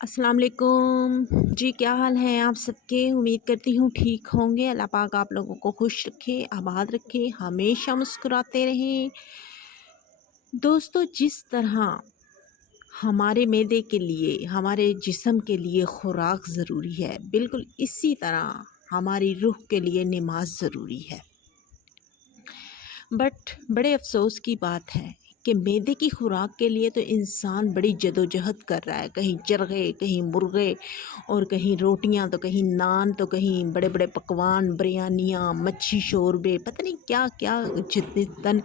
अस्सलाम वालेकुम जी। क्या हाल है आप सबके? उम्मीद करती हूँ ठीक होंगे। अल्लाह पाक आप लोगों को खुश रखे, आबाद रखे, हमेशा मुस्कुराते रहें। दोस्तों, जिस तरह हमारे मैदे के लिए, हमारे जिस्म के लिए खुराक ज़रूरी है, बिल्कुल इसी तरह हमारी रूह के लिए नमाज ज़रूरी है। बट बड़े अफसोस की बात है कि मैदे की खुराक के लिए तो इंसान बड़ी जदोजहद कर रहा है। कहीं चरखे, कहीं मुर्गे और कहीं रोटियां, तो कहीं नान, तो कहीं बड़े बड़े पकवान, बिरयानियाँ, मच्छी शोरबे, पता नहीं क्या क्या जितने तन,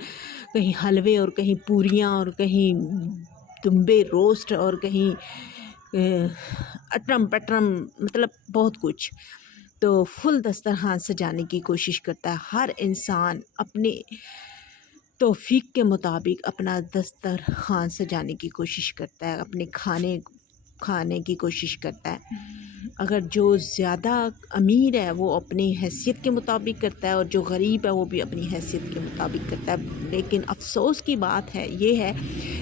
कहीं हलवे और कहीं पूरियाँ और कहीं दुम्बे रोस्ट और कहीं अटरम पटरम, मतलब बहुत कुछ। तो फुल दस्तरखान सजाने की कोशिश करता है हर इंसान, अपने तौफीक के मुताबिक अपना दस्तरखान सजाने की कोशिश करता है, अपने खाने खाने की कोशिश करता है। अगर जो ज़्यादा अमीर है वो अपनी हैसियत के मुताबिक करता है और जो गरीब है वो भी अपनी हैसियत के मुताबिक करता है। लेकिन अफ़सोस की बात है ये है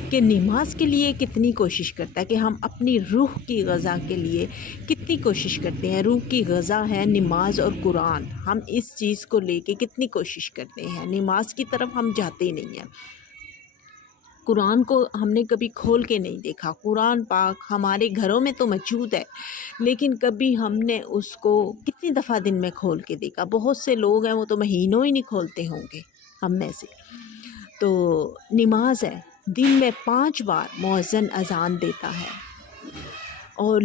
कि नमाज के लिए कितनी कोशिश करता है, कि हम अपनी रूह की ग़ज़ा के लिए कितनी कोशिश करते हैं। रूह की ग़ज़ा है नमाज और कुरान। हम इस चीज़ को लेके कितनी कोशिश करते हैं। नमाज की तरफ हम जाते नहीं हैं। कुरान को हमने कभी खोल के नहीं देखा। कुरान पाक हमारे घरों में तो मौजूद है, लेकिन कभी हमने उसको कितनी दफ़ा दिन में खोल के देखा। बहुत से लोग हैं वो तो महीनों ही नहीं खोलते होंगे हम में से। तो नमाज है, दिन में 5 बार मुअज़्ज़िन अज़ान देता है और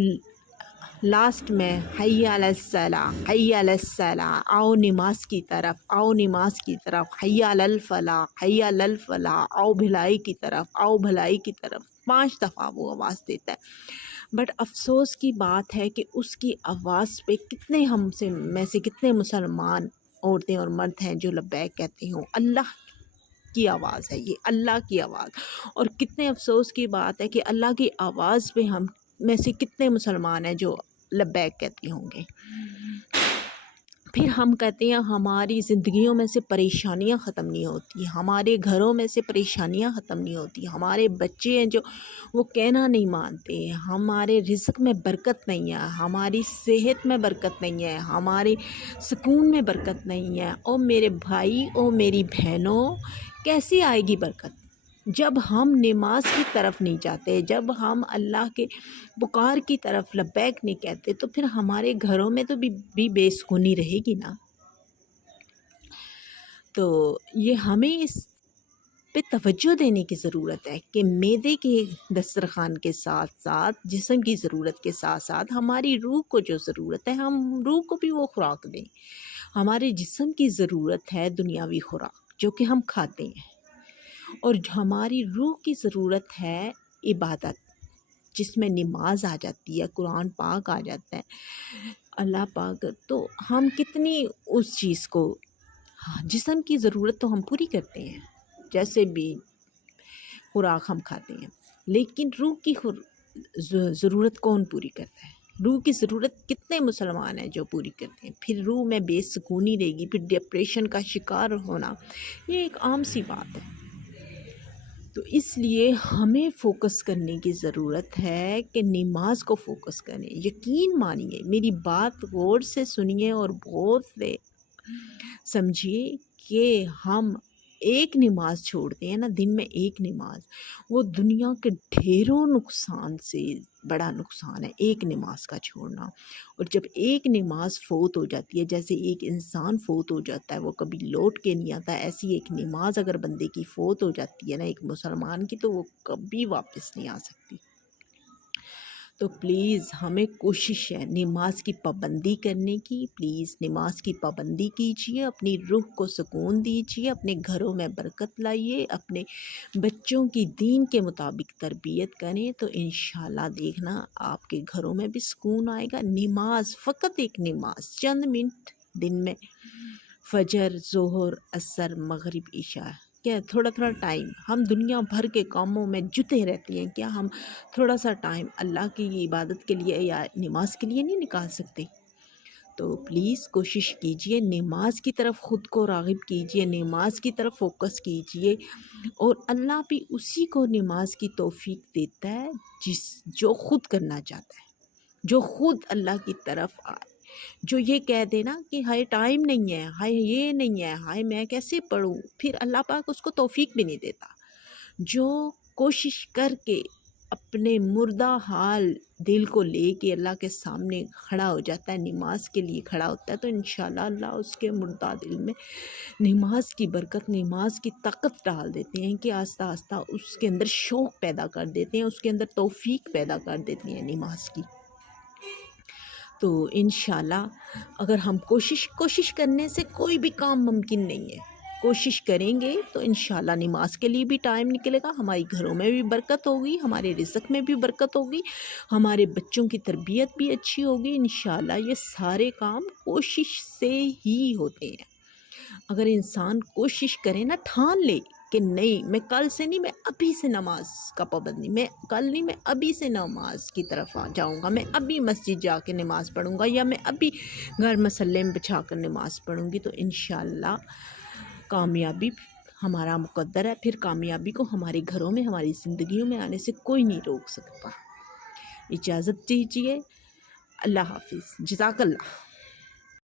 लास्ट में हय्या अलस्सलाह, हय्या अलस्सलाह, आओ नमाज की तरफ, आओ नमाज की तरफ, हय्या अलल फलाह, हय्या अलल फलाह, आओ भलाई की तरफ, आओ भलाई की तरफ, 5 दफ़ा वो आवाज़ देता है। बट अफ़सोस की बात है कि उसकी आवाज़ पे कितने हमसे में से कितने मुसलमान औरतें और मर्द हैं जो लब्बैक कहते हों। अल्लाह की आवाज़ है ये, अल्लाह की आवाज़। और कितने अफ़सोस की बात है कि अल्लाह की आवाज़ पे हम में से कितने मुसलमान हैं जो लब्बैक कहती होंगे। फिर हम कहते हैं हमारी ज़िंदगियों में से परेशानियां ख़त्म नहीं होती, हमारे घरों में से परेशानियां ख़त्म नहीं होती, हमारे बच्चे हैं जो वो कहना नहीं मानते, हमारे रिज़्क़ में बरकत नहीं है, हमारी सेहत में बरकत नहीं है, हमारे सुकून में बरकत नहीं है। ओ मेरे भाई, ओ मेरी बहनों, कैसे आएगी बरकत जब हम नमाज की तरफ नहीं जाते, जब हम अल्लाह के पुकार की तरफ लब्बैक नहीं कहते? तो फिर हमारे घरों में तो भी बेसुकूनी रहेगी ना। तो ये हमें इस पे तवज्जो देने की ज़रूरत है कि मैदे के दस्तरखान के साथ साथ, जिस्म की ज़रूरत के साथ साथ, हमारी रूह को जो ज़रूरत है, हम रूह को भी वो खुराक दें। हमारे जिस्म की ज़रूरत है दुनियावी खुराक जो कि हम खाते हैं, और हमारी रूह की ज़रूरत है इबादत, जिसमें नमाज आ जाती है, कुरान पाक आ जाता है, अल्लाह पाक। तो हम कितनी उस चीज़ को, हाँ, जिस्म की ज़रूरत तो हम पूरी करते हैं, जैसे भी खुराक हम खाते हैं, लेकिन रूह की ज़रूरत कौन पूरी करता है? रूह की ज़रूरत कितने मुसलमान हैं जो पूरी करते हैं? फिर रूह में बेसुकूनी रहेगी, फिर डिप्रेशन का शिकार होना ये एक आम सी बात है। तो इसलिए हमें फ़ोकस करने की ज़रूरत है कि नमाज को फ़ोकस करें। यकीन मानिए, मेरी बात गौर से सुनिए और गौर से समझिए कि हम एक नमाज छोड़ते हैं ना, दिन में एक नमाज, वो दुनिया के ढेरों नुकसान से बड़ा नुकसान है एक नमाज का छोड़ना। और जब एक नमाज फ़ौत हो जाती है, जैसे एक इंसान फ़ौत हो जाता है वो कभी लौट के नहीं आता, ऐसी एक नमाज अगर बंदे की फ़ौत हो जाती है ना, एक मुसलमान की, तो वो कभी वापस नहीं आ सकती। तो प्लीज़ हमें कोशिश है नमाज की पाबंदी करने की। प्लीज़ नमाज की पाबंदी कीजिए, अपनी रूह को सुकून दीजिए, अपने घरों में बरकत लाइए, अपने बच्चों की दीन के मुताबिक तरबियत करें, तो इंशाल्लाह देखना आपके घरों में भी सुकून आएगा। नमाज, फ़कत एक नमाज, चंद मिनट दिन में, फजर, ज़ोहर, असर, मगरिब, इशा, क्या थोड़ा थोड़ा टाइम, हम दुनिया भर के कामों में जुटे रहते हैं, क्या हम थोड़ा सा टाइम अल्लाह की इबादत के लिए या नमाज के लिए नहीं निकाल सकते? तो प्लीज़ कोशिश कीजिए, नमाज की तरफ ख़ुद को राग़िब कीजिए, नमाज की तरफ फ़ोकस कीजिए, और अल्लाह भी उसी को नमाज की तौफ़ीक देता है जो ख़ुद करना चाहता है। جو خود اللہ کی طرف آئے، جو یہ کہہ دے نا کہ ہائے ٹائم نہیں ہے، ہائے یہ نہیں ہے، ہائے میں کیسے پڑھوں، پھر اللہ پاک اس کو توفیق بھی نہیں دیتا۔ جو کوشش کر کے اپنے مردہ حال دل کو لے کے اللہ کے سامنے کھڑا ہو جاتا ہے، نماز کے لیے کھڑا ہوتا ہے، تو انشاءاللہ اللہ اس کے مردہ دل میں نماز کی برکت، نماز کی طاقت ڈال دیتے ہیں کہ آہستہ آہستہ اس کے اندر شوق پیدا کر دیتے ہیں، اس کے اندر توفیق پیدا کر دیتی ہیں نماز کی۔ تو انشاءاللہ اگر ہم کوشش کرنے سے کوئی بھی کام ممکن نہیں ہے، کوشش کریں گے تو انشاءاللہ نماز کے لیے بھی ٹائم نکلے گا، ہماری گھروں میں بھی برکت ہوگی، ہمارے رزق میں بھی برکت ہوگی، ہمارے بچوں کی تربیت بھی اچھی ہوگی۔ انشاءاللہ یہ سارے کام کوشش سے ہی ہوتے ہیں۔ اگر انسان کوشش کرے نا، ٹھان لے کہ نہیں میں کل سے نہیں، میں ابھی سے نماز کا پابند نہیں، میں کل نہیں، میں ابھی سے نماز کی طرف جاؤں گا، میں ابھی مسجد جا کے نماز پڑھوں گا، یا میں ابھی گھر مسلے میں بچھا کر نماز پڑھوں گی، تو انشاءاللہ کامیابی ہمارا مقدر ہے۔ پھر کامیابی کو ہمارے گھروں میں، ہماری زندگیوں میں آنے سے کوئی نہیں روک سکتا۔ اجازت دیجیے، اللہ حافظ، جزاک اللہ۔